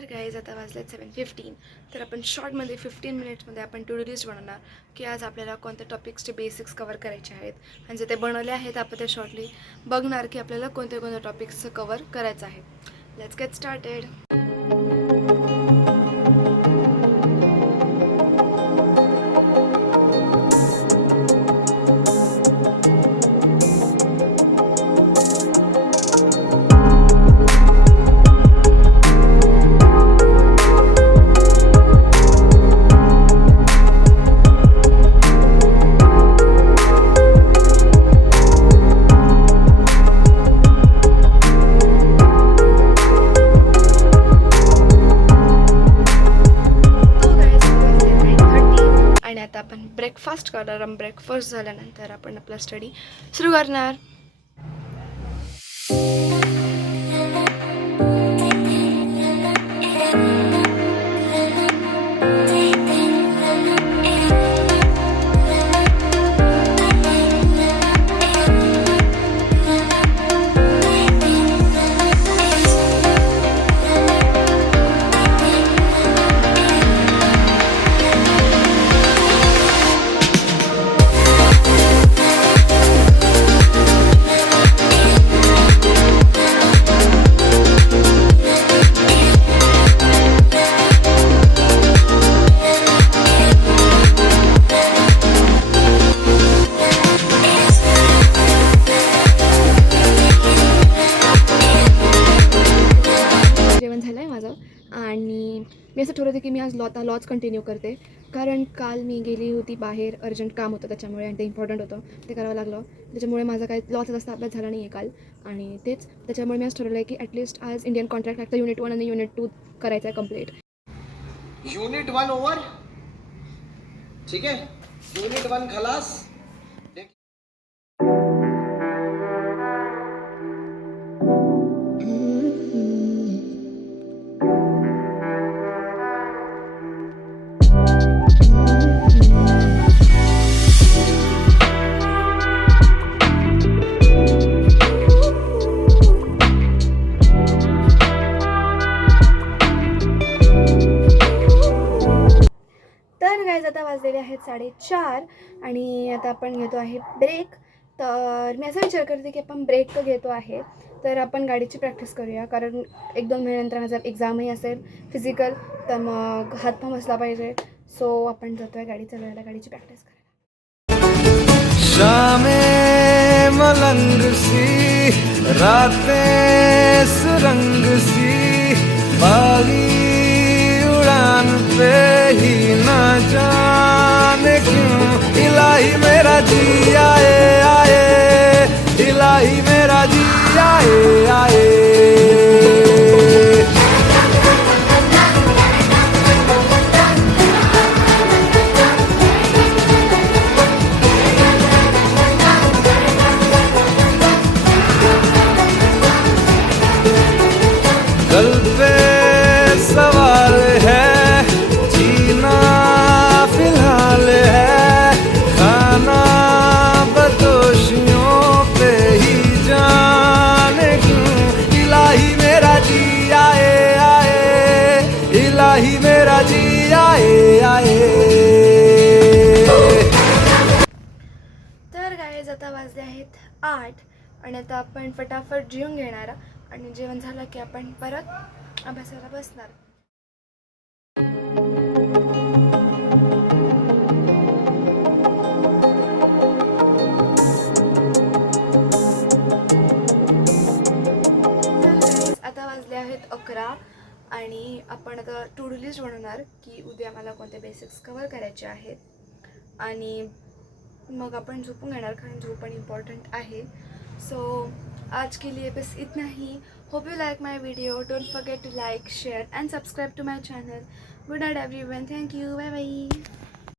तर गाईज आता वाजलेत 7:15. तर आपण शॉर्टमध्ये 15 मिनिट्समध्ये आपण टू डू लिस्ट बनवणार की आज आपल्याला कोणत्या टॉपिक्सचे बेसिक्स कवर करायचे आहेत. म्हणजे ते बनवले आहेत आपण ते शॉर्टली बघणार की आपल्याला कोणत्या कोणत्या टॉपिक्सचं कवर करायचं आहे. Let's get started. आणि आता आपण ब्रेकफास्ट करणार. ब्रेकफास्ट झाल्यानंतर आपण आपला स्टडी सुरू करणार. आणि मी असं ठरवते की मी आज लॉच कंटिन्यू करते, कारण काल मी गेली होती बाहेर, अर्जंट काम होतं त्याच्यामुळे आणि ते इम्पॉर्टंट होतं, ते करावं लागलं. त्याच्यामुळे माझा काही लॉचा जास्त अभ्यास झाला नाही आहे काल. आणि तेच त्याच्यामुळे मी आज ठरवलं आहे की ॲटलिस्ट आज इंडियन कॉन्ट्रॅक्ट ॲक्टचं युनिट 1 आणि युनिट 2 करायचं आहे कम्प्लीट. युनिट 1 ओवर, ठीक आहे. युनिट 1 खलास. आता वाजलेले आहेत 4:30 आणि आता आपण घेतो आहे ब्रेक. तर मी असा विचार करते की आपण ब्रेक का घेतो आहे, तर आपण गाडीची प्रॅक्टिस करूया, कारण 1-2 महिन्यानंतर माझा एक्झामही असेल फिजिकल, तर मग हातपाय बसला पाहिजे. सो आपण जातो आहे गाडी चालवायला, गाडीची प्रॅक्टिस करायला. शामें मलंग सी, रातें सुरंग सी, बागी उड़ान पे ही न जाने क्यों इलाही मेरा जी आए आए, इलाही मेरा जी आए आए. कल पे सवाल है, जीना फिलहाल है, खाना बदोशियों पे ही जाने क्यों इलाही मेरा जी आए आए, इलाही मेरा जी आए आए. तर गाईज आता वाजले आहेत 8 आणि आता आपण फटाफट जेवून घेणार आणि जेवण झालं की आपण परत अभ्यासाला बसणार. आता वाजले आहेत 11 आणि आपण आता टू डू लिस्ट बनवणार की उद्या मला कोणते बेसिक्स कवर करायचे आहेत. आणि मग आपण झोपून घेणार, कारण झोप पण इम्पॉर्टंट आहे. सो आज के लिए बस इतना ही. Hope you like my video. Don't forget to like, share and subscribe to my channel. Good night everyone. Thank you. Bye bye.